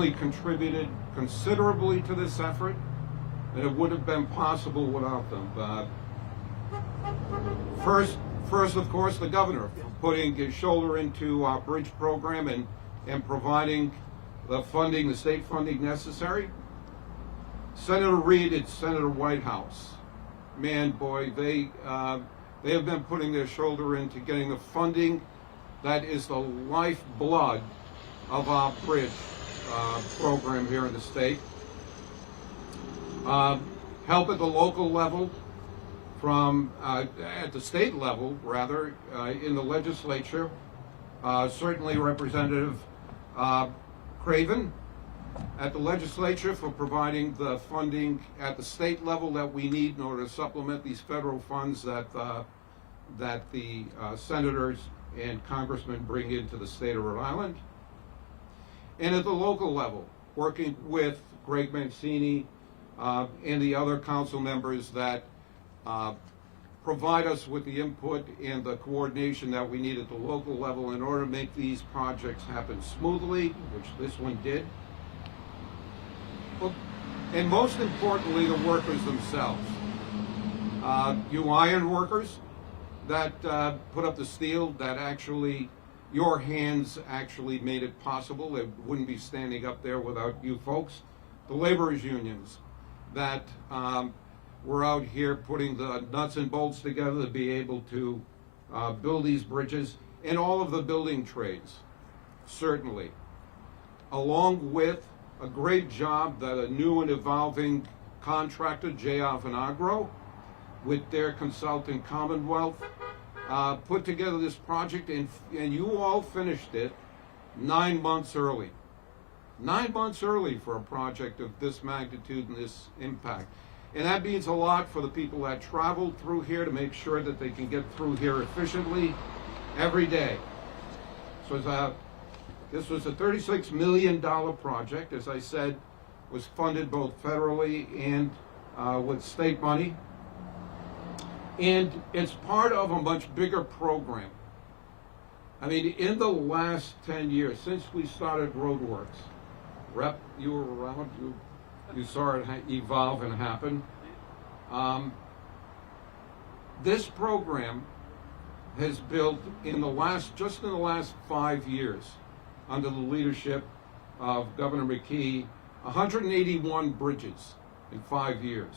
certainly contributed considerably to this effort, and it would have been possible without them. First, of course, the governor putting his shoulder into our bridge program and providing the funding, the state funding necessary. Senator Reid at Senator Whitehouse, man, boy, they have been putting their shoulder into getting the funding that is the lifeblood of our bridge program here in the state. Help at the local level, at the state level, rather, in the legislature. Certainly Representative Craven at the legislature for providing the funding at the state level that we need in order to supplement these federal funds that the senators and congressmen bring into the state of Rhode Island. And at the local level, working with Greg Mancini and the other council members that provide us with the input and the coordination that we need at the local level in order to make these projects happen smoothly, which this one did. And most importantly, the workers themselves. You iron workers that put up the steel, that actually, your hands actually made it possible. It wouldn't be standing up there without you folks. The laborers unions that were out here putting the nuts and bolts together to be able to build these bridges, and all of the building trades, certainly. Along with a great job that a new and evolving contractor, J.R. Vinagro, with their consultant Commonwealth, put together this project, and you all finished it 9 months early. 9 months early for a project of this magnitude and this impact. And that means a lot for the people that travel through here to make sure that they can get through here efficiently every day. So this was a $36 million project, as I said, was funded both federally and with state money. And it's part of a much bigger program. I mean, in the last 10 years, since we started Roadworks, Rep, you were around, you saw it evolve and happen. This program has built just in the last 5 years, under the leadership of Governor McKee, 181 bridges in 5 years.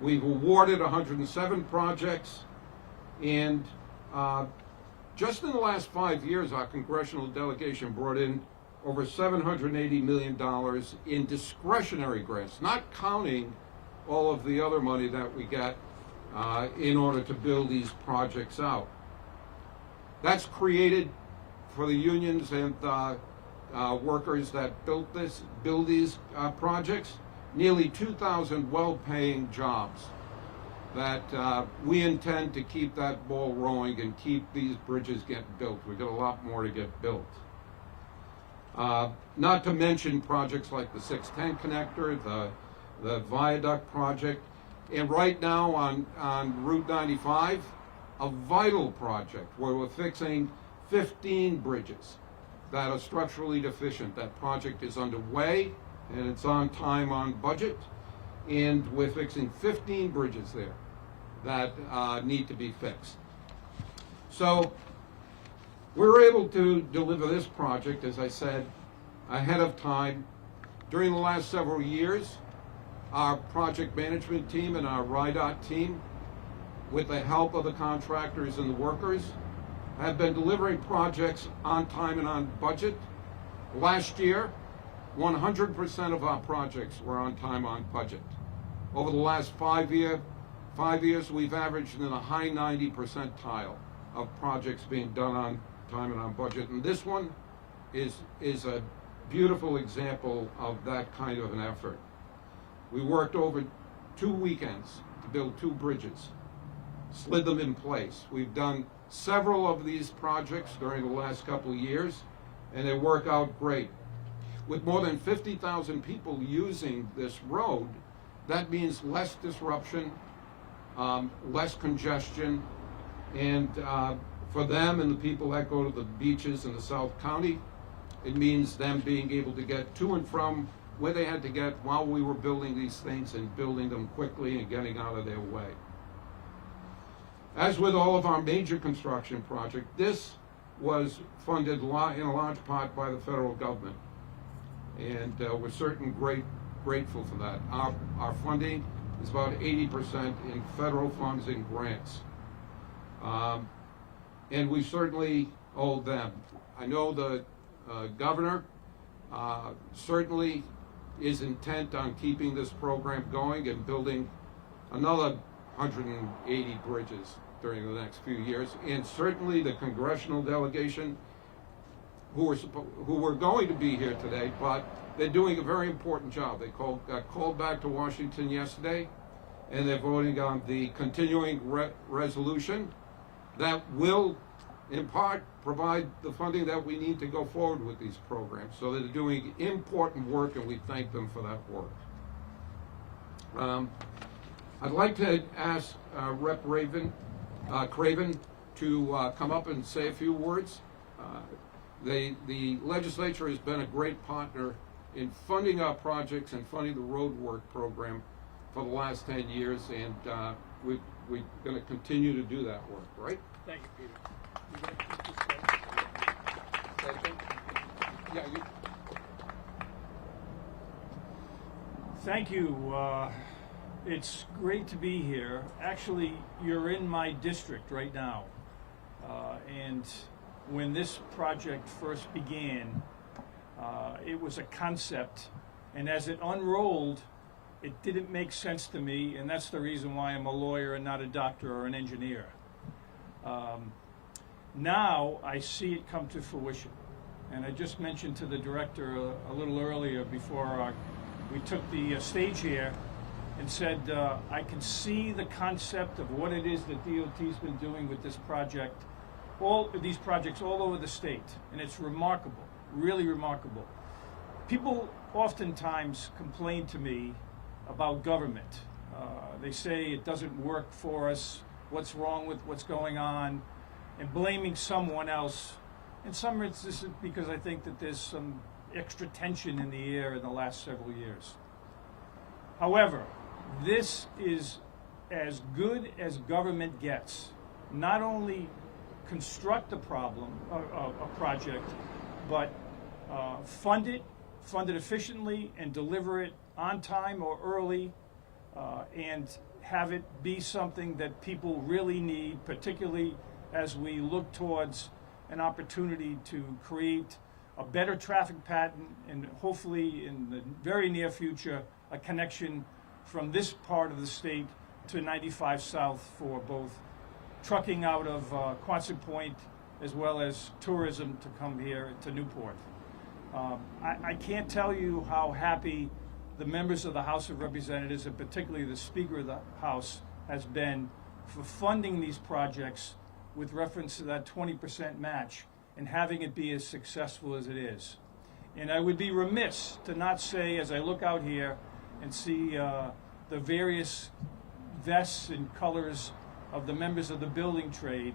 We've awarded 107 projects, and just in the last 5 years, our congressional delegation brought in over $780 million in discretionary grants, not counting all of the other money that we get in order to build these projects out. That's created for the unions and workers that build these projects, nearly 2,000 well-paying jobs that we intend to keep that ball rolling and keep these bridges getting built. We've got a lot more to get built. Not to mention projects like the 610 connector, the viaduct project, and right now on Route 95, a vital project where we're fixing 15 bridges that are structurally deficient. That project is underway and it's on time, on budget, and we're fixing 15 bridges there that need to be fixed. So we're able to deliver this project, as I said, ahead of time. During the last several years, our project management team and our RIDOT team, with the help of the contractors and the workers, have been delivering projects on time and on budget. Last year, 100% of our projects were on time, on budget. Over the last 5 years, we've averaged in a high 90 percentile of projects being done on time and on budget. And this one is a beautiful example of that kind of an effort. We worked over 2 weekends to build 2 bridges, slid them in place. We've done several of these projects during the last couple of years, and they work out great. With more than 50,000 people using this road, that means less disruption, less congestion, and for them and the people that go to the beaches in the South County, It means them being able to get to and from where they had to get while we were building these things and building them quickly and getting out of their way. As with all of our major construction projects, this was funded in a large part by the federal government. And we're certainly grateful for that. Our funding is about 80% in federal funds and grants. And we certainly owe them. I know the governor certainly is intent on keeping this program going and building another 180 bridges during the next few years. And certainly the congressional delegation who were going to be here today, but they're doing a very important job. They got called back to Washington yesterday, and they're voting on the continuing resolution that will, in part, provide the funding that we need to go forward with these programs. So they're doing important work, and we thank them for that work. I'd like to ask Rep. Craven to come up and say a few words. The legislature has been a great partner in funding our projects and funding the road work program for the last 10 years, and we're going to continue to do that work, right? Thank you, Peter. Yeah, you. Thank you. It's great to be here. Actually, you're in my district right now. And when this project first began, it was a concept, and as it unrolled, it didn't make sense to me, and that's the reason why I'm a lawyer and not a doctor or an engineer. Now I see it come to fruition, and I just mentioned to the director a little earlier before we took the stage here and said I can see the concept of what it is that DOT's been doing with this project, these projects all over the state, and it's remarkable, really remarkable. People oftentimes complain to me about government. They say it doesn't work for us, what's wrong with what's going on, and blaming someone else. In some instances, because I think that there's some extra tension in the air in the last several years. However, this is as good as government gets. Not only construct a project, but fund it efficiently and deliver it on time or early, and have it be something that people really need, particularly as we look towards an opportunity to create a better traffic pattern and hopefully in the very near future a connection from this part of the state to 95 South for both trucking out of Quonset Point as well as tourism to come here to Newport. I can't tell you how happy the members of the House of Representatives, and particularly the Speaker of the House, has been for funding these projects with reference to that 20% match and having it be as successful as it is. And I would be remiss to not say, as I look out here and see the various vests and colors of the members of the building trade,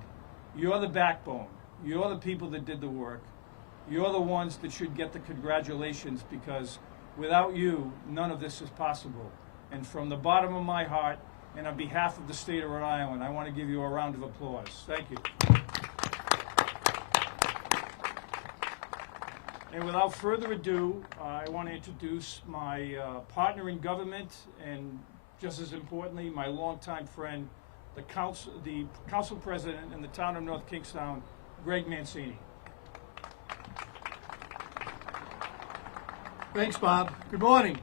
you're the backbone. You're the people that did the work. You're the ones that should get the congratulations, because without you, none of this is possible. And from the bottom of my heart, and on behalf of the state of Rhode Island, I want to give you a round of applause. Thank you. And without further ado, I want to introduce my partner in government, and just as importantly, my longtime friend, the council president in the town of North Kingstown, Greg Mancini. Thanks, Bob. Good morning.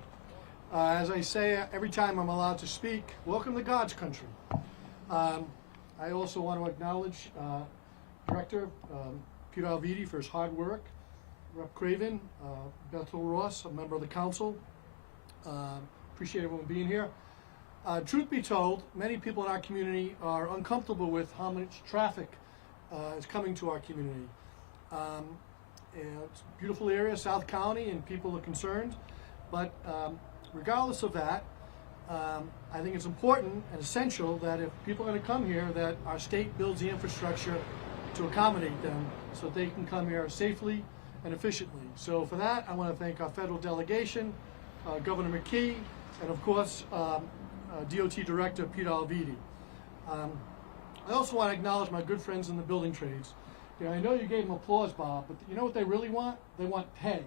As I say every time I'm allowed to speak, welcome to God's country. I also want to acknowledge Director Peter Alviti for his hard work, Rep. Craven, Bethel Ross, a member of the council. Appreciate everyone being here. Truth be told, many people in our community are uncomfortable with how much traffic is coming to our community. It's a beautiful area, South County, and people are concerned. But regardless of that, I think it's important and essential that if people are going to come here, that our state builds the infrastructure to accommodate them so that they can come here safely and efficiently. So for that, I want to thank our federal delegation, Governor McKee, and of course, DOT Director Peter Alviti. I also want to acknowledge my good friends in the building trades. You know, I know you gave them applause, Bob, but you know what they really want? They want pay.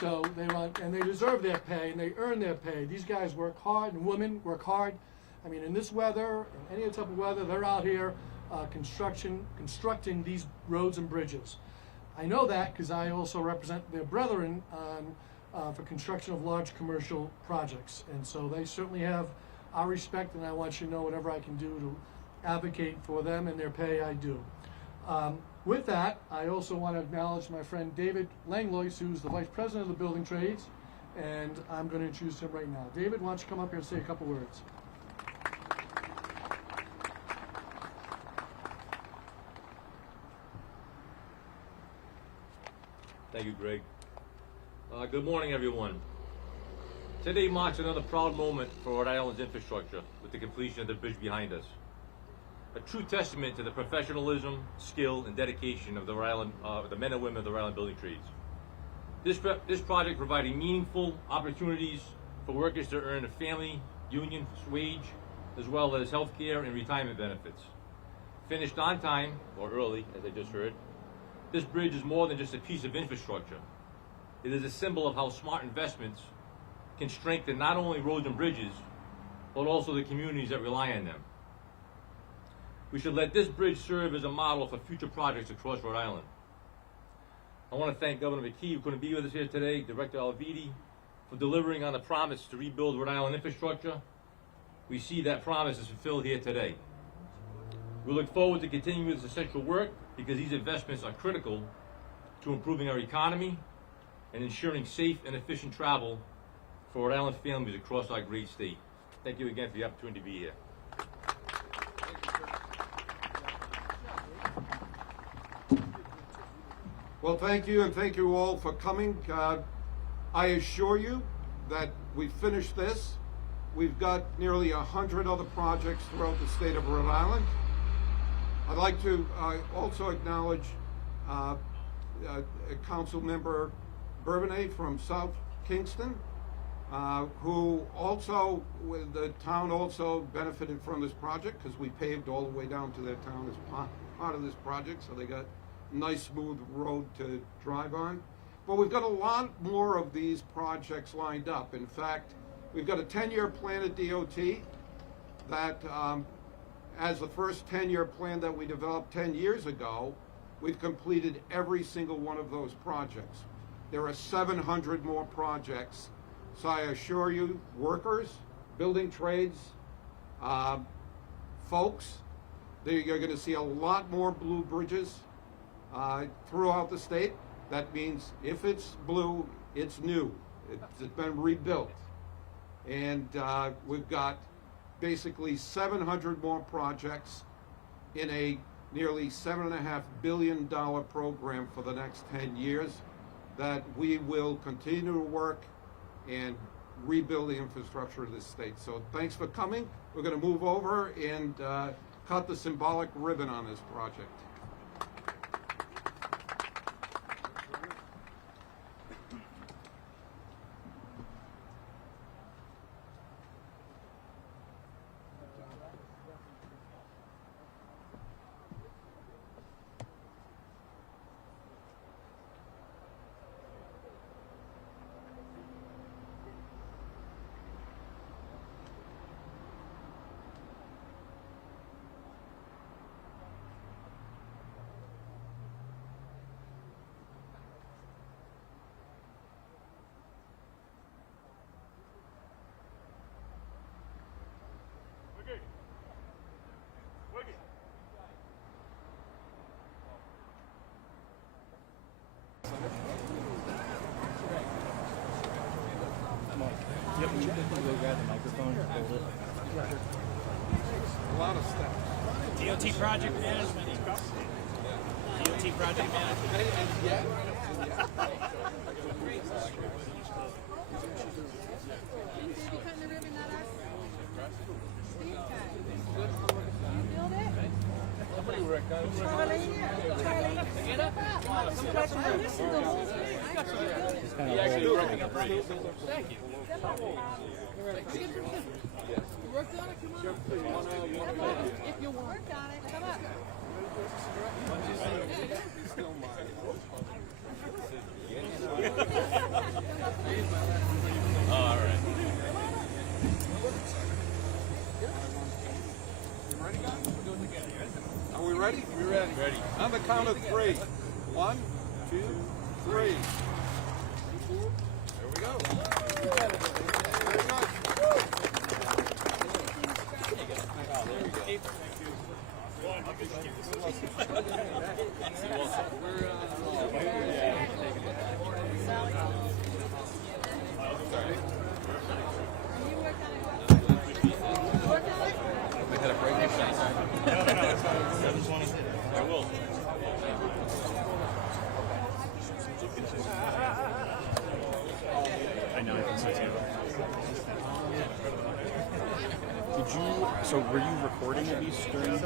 So they want, and they deserve their pay, and they earn their pay. These guys work hard, and women work hard. I mean, in this weather, in any other type of weather, they're out here constructing these roads and bridges. I know that because I also represent their brethren for construction of large commercial projects. And so they certainly have our respect, and I want you to know whatever I can do to advocate for them and their pay, I do. With that, I also want to acknowledge my friend David Langlois, who's the Vice President of the Building Trades, and I'm going to introduce him right now. David, why don't you come up here and say a couple words? Thank you, Greg. Good morning, everyone. Today marks another proud moment for Rhode Island's infrastructure with the completion of the bridge behind us. A true testament to the professionalism, skill, and dedication of the Rhode Island, the men and women of the Rhode Island building trades. This project providing meaningful opportunities for workers to earn a family union wage, as well as health care and retirement benefits. Finished on time, or early, as I just heard, this bridge is more than just a piece of infrastructure. It is a symbol of how smart investments can strengthen not only roads and bridges, but also the communities that rely on them. We should let this bridge serve as a model for future projects across Rhode Island. I want to thank Governor McKee, who couldn't be with us here today, Director Alviti, for delivering on the promise to rebuild Rhode Island infrastructure. We see that promise is fulfilled here today. We look forward to continuing this essential work because these investments are critical to improving our economy and ensuring safe and efficient travel for Rhode Island families across our great state. Thank you again for the opportunity to be here. Well, thank you, and thank you all for coming. I assure you that we finished this. We've got nearly 100 other projects throughout the state of Rhode Island. I'd like to also acknowledge Council Member Bourbonnais from South Kingston, who also, the town also benefited from this project because we paved all the way down to their town as part of this project, so they got a nice smooth road to drive on. But we've got a lot more of these projects lined up. In fact, we've got a 10-year plan at DOT that as the first 10-year plan that we developed 10 years ago, we've completed every single one of those projects. There are 700 more projects. So I assure you, workers, building trades, folks, you're going to see a lot more blue bridges throughout the state. That means if it's blue, it's new. It's been rebuilt. And we've got basically 700 more projects in a nearly $7.5 billion program for the next 10 years that we will continue to work and rebuild the infrastructure of this state. So thanks for coming. We're going to move over and cut the symbolic ribbon on this project. Yep, you can go grab the microphone, hold it. A lot of stuff. DOT project management. DOT project management. Baby cutting the ribbon, not us. Steve cut. You build it? Charlie. Charlie. I listened the whole thing. I got you. He's kind of old. Thank you. You worked on it? Come on. If you want. Worked on it. Come up. All right. Are we ready? We're ready. Ready. On the count of 3. 1, 2, 3. There we go. Very good. You worked on it. You worked on it? We had a break next time. I will. I know, I think so too. Did you, so were you recording at least during?